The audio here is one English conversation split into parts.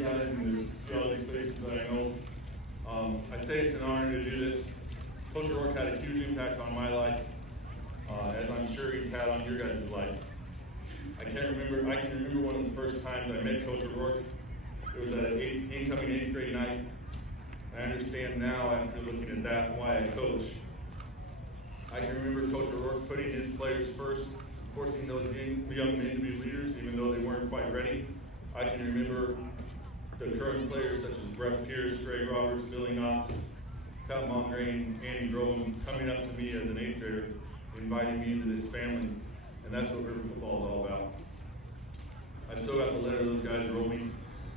you guys and to see all these faces that I know. I say it's an honor to do this. Coach O'Rourke had a huge impact on my life, as I'm sure he's had on your guys' life. I can remember one of the first times I met Coach O'Rourke. It was at an incoming 8th grade night. I understand now, after looking at that, why I coach. I can remember Coach O'Rourke putting his players first, forcing those young men to be leaders, even though they weren't quite ready. I can remember the current players such as Brett Pierce, Greg Roberts, Billy Knox, Pat Mongrain, Andy Groen, coming up to me as an 8th grader, inviting me into this family. And that's what River football is all about. I still got the letter those guys wrote me,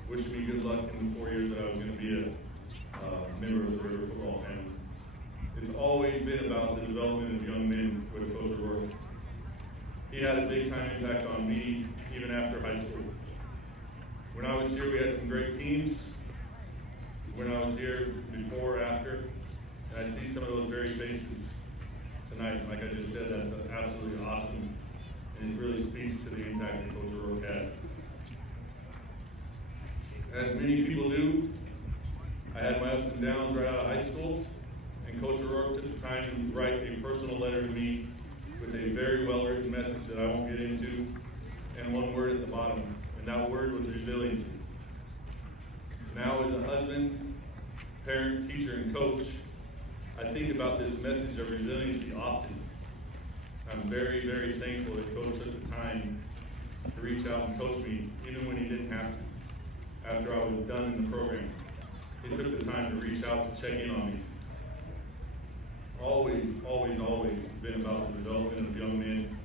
wishing me good luck in the 4 years that I was going to be a member of the River football family. It's always been about the development of young men with Coach O'Rourke. He had a big time impact on me even after high school. When I was here, we had some great teams. When I was here, before, after, and I see some of those very faces tonight. Like I just said, that's absolutely awesome, and it really speaks to the impact that Coach O'Rourke had. As many people do, I had my ups and downs right out of high school, and Coach O'Rourke took the time to write a personal letter to me with a very well-written message that I won't get into, and one word at the bottom, and that word was resiliency. Now as a husband, parent, teacher, and coach, I think about this message of resiliency often. I'm very, very thankful that Coach took the time to reach out and coach me, even when he didn't have to. After I was done in the program, he took the time to reach out to check in on me. Always, always, always been about the development of young men,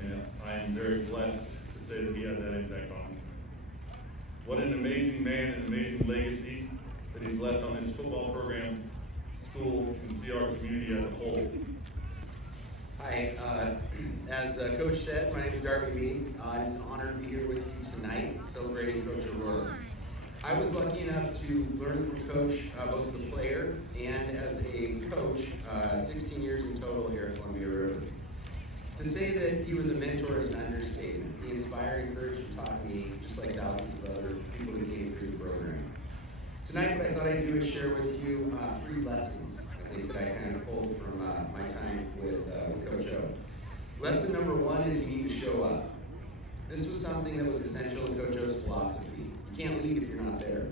and I am very blessed to say that he had that impact on me. What an amazing man and amazing legacy that he's left on this football program, school, and see our community as a whole. Hi, as Coach said, my name is Darby Mead. It's an honor to be here with you tonight, celebrating Coach O'Rourke. I was lucky enough to learn from Coach both as a player and as a coach, 16 years in total here at Columbia River. To say that he was a mentor is an understatement. He inspired, encouraged, and taught me, just like thousands of other people that came through the program. Tonight, what I thought I'd do is share with you 3 lessons, I think, that I kind of pulled from my time with Coach O. Lesson number 1 is you need to show up. This was something that was essential in Coach O's philosophy. You can't lead if you're not there.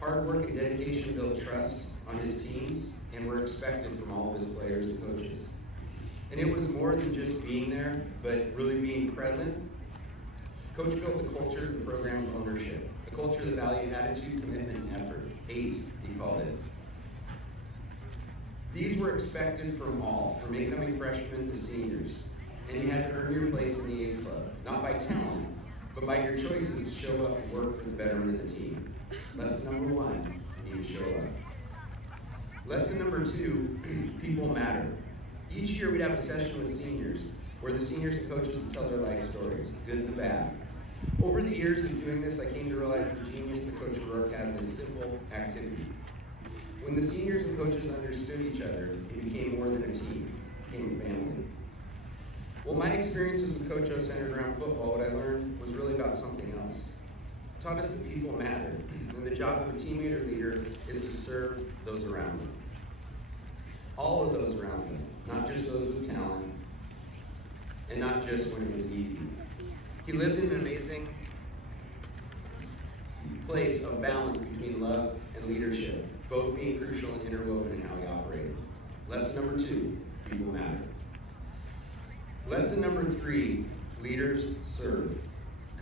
Hard work and dedication build trust on his teams, and were expected from all of his players and coaches. And it was more than just being there, but really being present. Coach built a culture in the program of ownership, a culture that valued attitude, commitment, and effort. ACE, he called it. These were expected from all, from incoming freshmen to seniors. And you had to earn your place in the ACE Club, not by talent, but by your choices to show up and work for the betterment of the team. Lesson number 1, you need to show up. Lesson number 2, people matter. Each year we'd have a session with seniors, where the seniors and coaches would tell their life stories, the good and the bad. Over the years of doing this, I came to realize the genius that Coach O'Rourke had in this simple activity. When the seniors and coaches understood each other, it became more than a team, it became a family. Well, my experiences with Coach O centered around football, what I learned was really about something else. It taught us that people matter, and the job of a teammate or leader is to serve those around them. All of those around them, not just those with talent, and not just when it was easy. He lived in an amazing place of balance between love and leadership, both being crucial and interwoven in how he operated. Lesson number 2, people matter. Lesson number 3, leaders serve.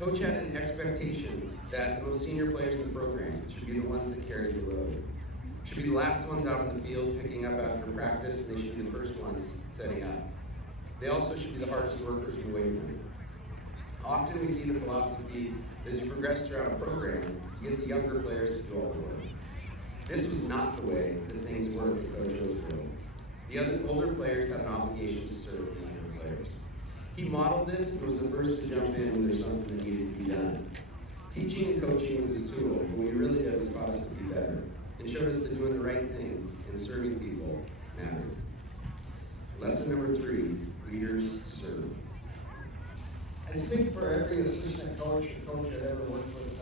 Coach had an expectation that the most senior players in the program should be the ones that carry the load. Should be the last ones out in the field picking up after practice, and they should be the first ones setting up. They also should be the hardest workers in the weight room. Often we see the philosophy that as you progress throughout a program, you get the younger players to do all the work. This was not the way that things worked at Coach O's world. The other older players had an obligation to serve the younger players. He modeled this and was the first to jump in when there's something that needed to be done. Teaching and coaching was his tool, but what he really did was taught us to be better and showed us that doing the right thing and serving people mattered. Lesson number 3, leaders serve. I speak for every assistant coach or coach that ever worked with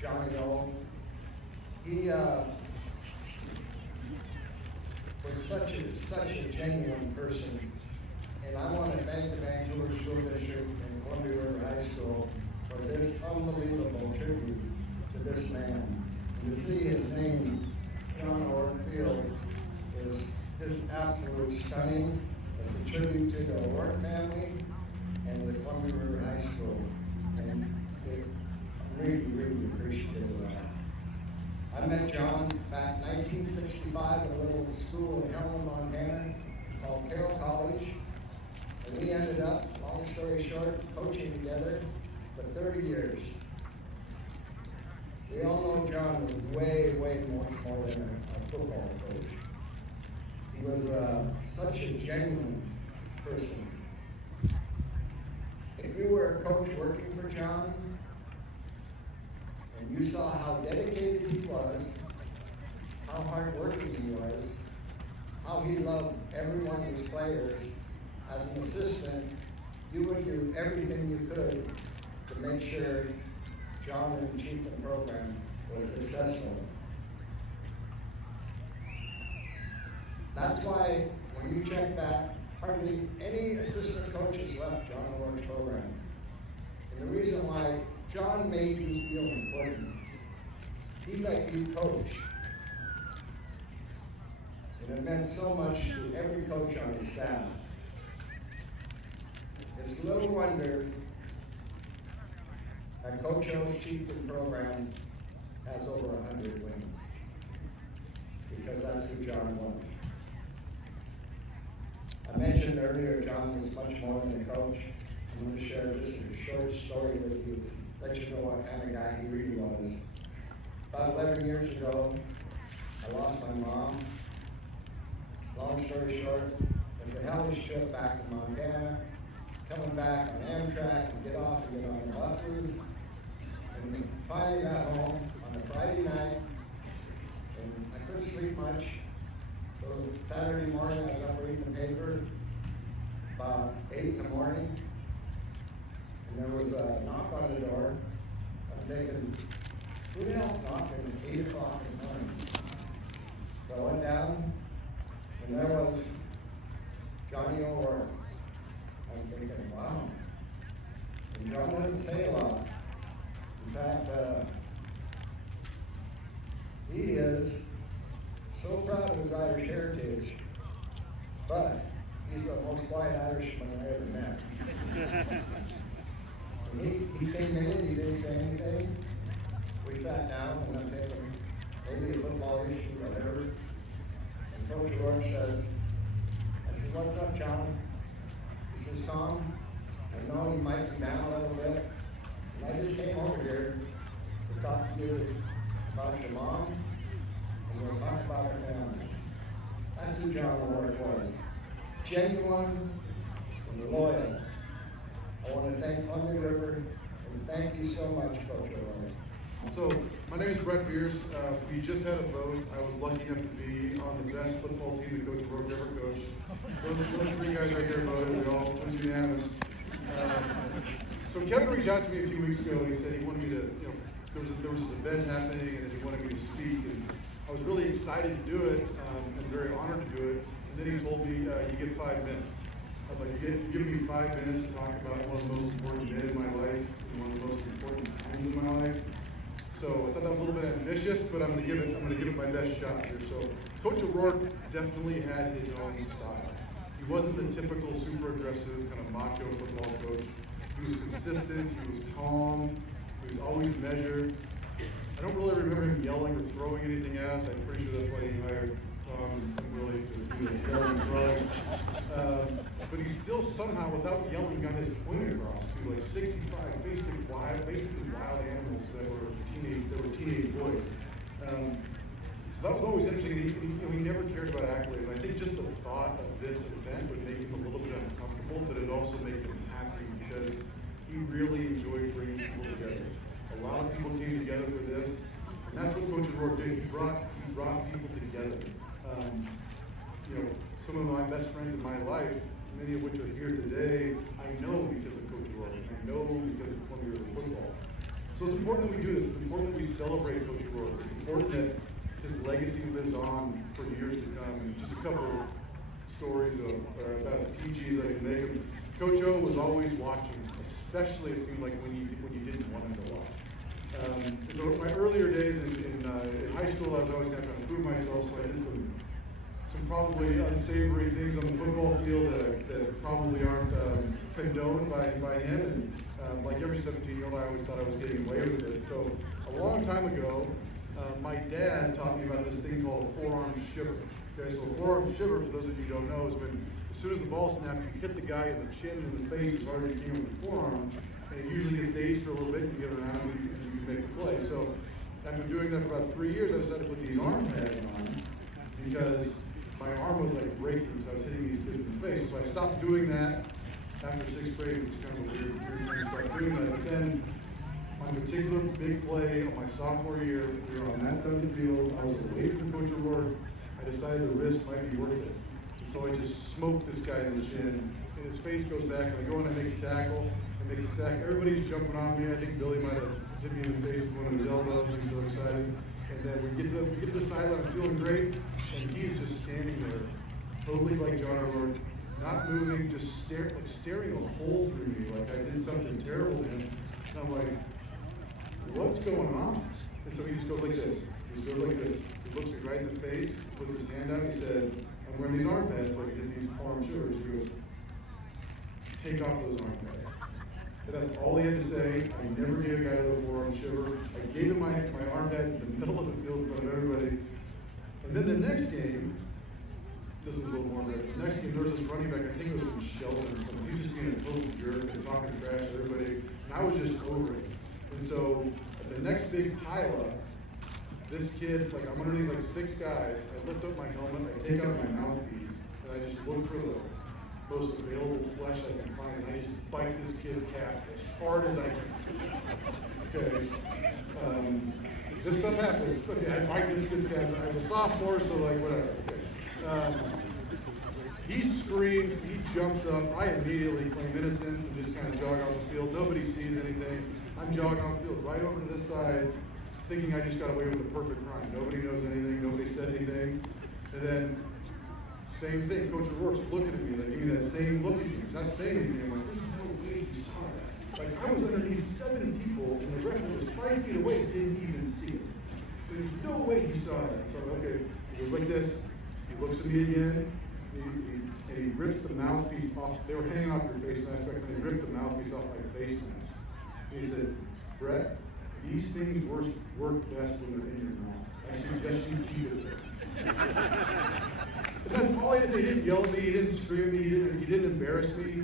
Johnny O. He was such a genuine person. And I want to thank the Vancouver School District and Columbia River High School for this unbelievable tribute to this man. And to see his name, John Ortfield, is just absolutely stunning. It's a tribute to the O'Rourke family and the Columbia River High School. And I'm really, really appreciative of that. I met John back in 1965 at a little school in Helena, Montana called Carroll College. And we ended up, long story short, coaching together for 30 years. We all know John was way more than a football coach. He was such a genuine person. If you were a coach working for John, and you saw how dedicated he was, how hardworking he was, how he loved every one of his players, as an assistant, you would do everything you could to make sure John and the chief of the program was successful. That's why when you check back, hardly any assistant coaches left John O'Rourke's program. And the reason why, John made you feel important. He let you coach. And it meant so much to every coach on his staff. It's little wonder that Coach O's chief of the program has over 100 wins. Because that's who John was. I mentioned earlier John was much more than a coach. I'm going to share just a short story with you, let you know what kind of guy he really was. About 11 years ago, I lost my mom. Long story short, it was a hellish trip back to Montana, coming back on Amtrak and get off and get on the buses. And finally got home on a Friday night, and I couldn't sleep much. So Saturday morning, I was up reading the paper, about 8 in the morning, and there was a knock on the door. I was thinking, who the hell's knocking at 8 o'clock in the morning? So I went down, and there was Johnny O'Rourke. I'm thinking, wow. And John doesn't say a lot. In fact, he is so proud of his Irish heritage, but he's the most quiet Irishman I ever met. And he came in and he didn't say anything. We sat down and I'm thinking, maybe a football issue, whatever. And Coach O'Rourke says, I said, what's up, John? He says, Tom, I know you might be down a little bit, and I just came over here to talk to you about your mom, and we'll talk about our family. That's who John O'Rourke was. Genuine and loyal. I want to thank Columbia River, and thank you so much, Coach O'Rourke. So, my name is Brett Pierce. We just had a vote. I was lucky enough to be on the best football team that Coach O'Rourke ever coached. Those three guys right here voted. We all was unanimous. So Kevin reached out to me a few weeks ago and he said he wanted me to, there was this event happening and he wanted me to speak. And I was really excited to do it and very honored to do it. And then he told me, you get 5 minutes. I was like, you give me 5 minutes to talk about one of the most important men in my life and one of the most important times in my life. So I thought that was a little bit ambitious, but I'm gonna give it my best shot here. So Coach O'Rourke definitely had his own style. He wasn't the typical super aggressive kind of macho football coach. He was consistent, he was calm, he was always measured. I don't really remember him yelling or throwing anything at us. I'm pretty sure that's why he hired Tom really to do the yelling and throwing. But he still somehow, without yelling, got his point across to like 65 basically wild animals that were teenage boys. So that was always interesting. He never cared about accolades. And I think just the thought of this event would make him a little bit uncomfortable, but it also made him happy because he really enjoyed bringing people together. A lot of people came together for this, and that's what Coach O'Rourke did. He brought people together. Some of my best friends in my life, many of which are here today, I know because of Coach O'Rourke. I know because of Columbia River football. So it's important that we do this. It's important that we celebrate Coach O'Rourke. It's important that his legacy lives on for years to come. And just a couple of stories about the PGs I can make him. Coach O was always watching, especially it seemed like when you didn't want him to watch. So my earlier days in high school, I was always kind of trying to prove myself, so I did some probably unsavory things on the football field that probably aren't condoned by him. And like every 17-year-old, I always thought I was getting away with it. So a long time ago, my dad taught me about this thing called a forearm shiver. Okay, so a forearm shiver, for those of you who don't know, is when as soon as the ball snaps, you hit the guy in the chin and the face as hard as you can with the forearm, and it usually gets dazed for a little bit, and you get around and you make a play. So after doing that for about 3 years, I decided to put these arm pads on because my arm was like breaking, so I was hitting these kids in the face. So I stopped doing that after 6th grade, which is kind of a weird thing to start doing that. But then on a particular big play on my sophomore year, we were on that side of the field, I was away from Coach O'Rourke, I decided the risk might be worth it. So I just smoked this guy in the chin, and his face goes back, and I go in and I make a tackle, I make a sack. Everybody's jumping on me. I think Billy might have hit me in the face with one of his elbows. He was so excited. And then we get to the sideline, I'm feeling great, and he's just standing there, totally like John O'Rourke, not moving, just staring a hole through me, like I did something terrible to him. And I'm like, what's going on? And so he just goes like this. He just goes like this. He looks me right in the face, puts his hand out, and he said, I'm wearing these arm pads, like I did these forearm shivers. He goes, take off those arm pads. And that's all he had to say. I never gave a guy a forearm shiver. I gave him my arm pads in the middle of the field in front of everybody. And then the next game, this was a little more rare. The next game, there was this running back, I think it was from Sheldon or something. He was just being a total jerk and talking trash to everybody. And I was just over it. And so at the next big pileup, this kid, like I'm underneath like 6 guys, I lift up my helmet, I take out my mouthpiece, and I just look for the most available flesh I can find, and I just bite this kid's calf as hard as I can. Okay. This stuff happens. Okay, I bite this kid's calf. I was a sophomore, so like whatever. Okay. He screams, he jumps up, I immediately claim innocence and just kind of jog off the field. Nobody sees anything. I'm jogging off the field right over to this side, thinking I just got away with a perfect crime. Nobody knows anything, nobody said anything. And then, same thing, Coach O'Rourke's looking at me, like, give me that same look at me. He's not saying anything. I'm like, there's no way he saw that. Like, I was underneath 7 people, and the ref that was 5 feet away didn't even see it. There's no way he saw that. So, okay, he goes like this. He looks at me again, and he rips the mouthpiece off. They were hanging off your face mask back then. He ripped the mouthpiece off my face mask. And he said, Brett, these things work best when they're in your mouth. I suggest you keep it there. That's all he had to say. He didn't yell at me, he didn't scream at me, he didn't embarrass me.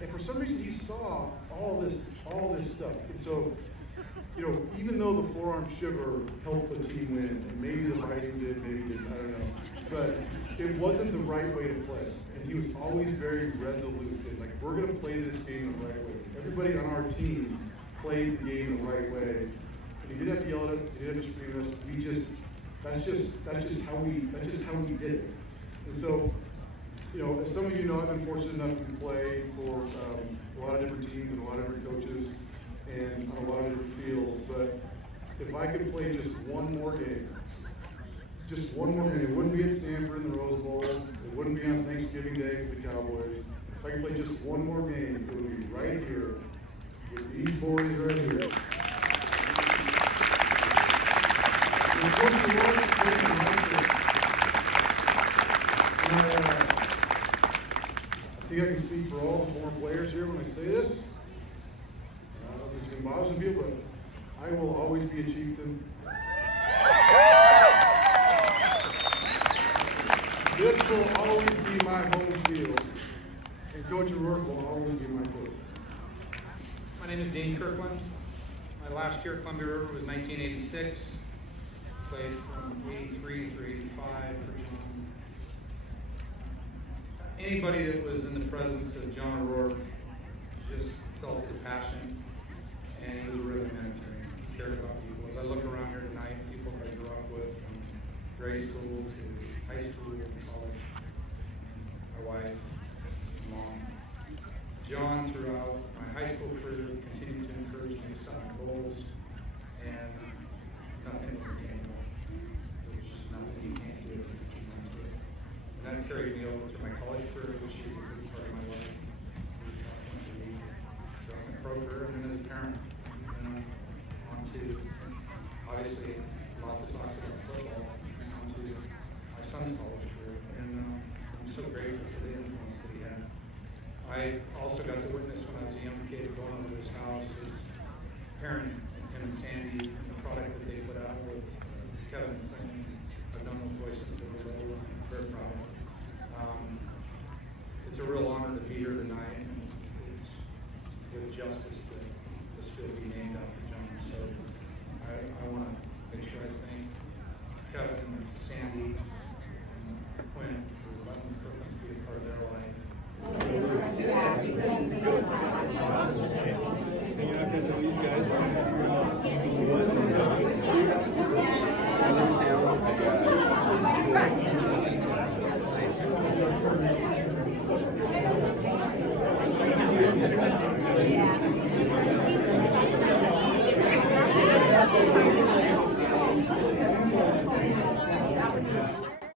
And for some reason he saw all this stuff. And so, you know, even though the forearm shiver helped the team win, and maybe the biting did, maybe it didn't, I don't know. But it wasn't the right way to play. And he was always very resolute. And like, we're gonna play this game the right way. Everybody on our team played the game the right way. And he didn't have to yell at us, he didn't have to scream at us. That's just how we did it. And so, you know, as some of you know, I've been fortunate enough to play for a lot of different teams and a lot of different coaches and on a lot of different fields. But if I could play just one more game, it wouldn't be at Stanford in the Rose Bowl, it wouldn't be on Thanksgiving Day for the Cowboys. If I could play just one more game, it would be right here with these boys right here. And Coach O'Rourke is playing right there. I think I can speak for all the former players here when I say this. I don't know if this is going to bother some people, but I will always be a Chieftain. This will always be my home field, and Coach O'Rourke will always be my coach. My name is Dean Kirkland. My last year at Columbia River was 1986. Played from 83 through 85 for John. Anybody that was in the presence of John O'Rourke just felt the passion, and he was a really humanitarian. He cared about people. As I look around here tonight, people that I grew up with from grade school to high school to college, my wife, mom. John, throughout my high school career, continued to encourage me, set my goals, and nothing was attainable. There was just nothing you can't do that you want to do. And that carried me over to my college career, which is a big part of my life. Once a week, throughout my pro career, and then as a parent, and on to, obviously, lots of talks about football, and on to my son's college career, and I'm so grateful for the influence that he had. I also got to witness when I was a young kid going over to his house, his parent, him and Sandy, and the product that they put out with Kevin and Clinton. I've known those boys since they were little, and I'm very proud of them. It's a real honor to be here tonight, and it's with justice that this field be named after John. So I want to make sure I thank Kevin, Sandy, and Quinn for letting Kirkland be a part of their life. Thank you.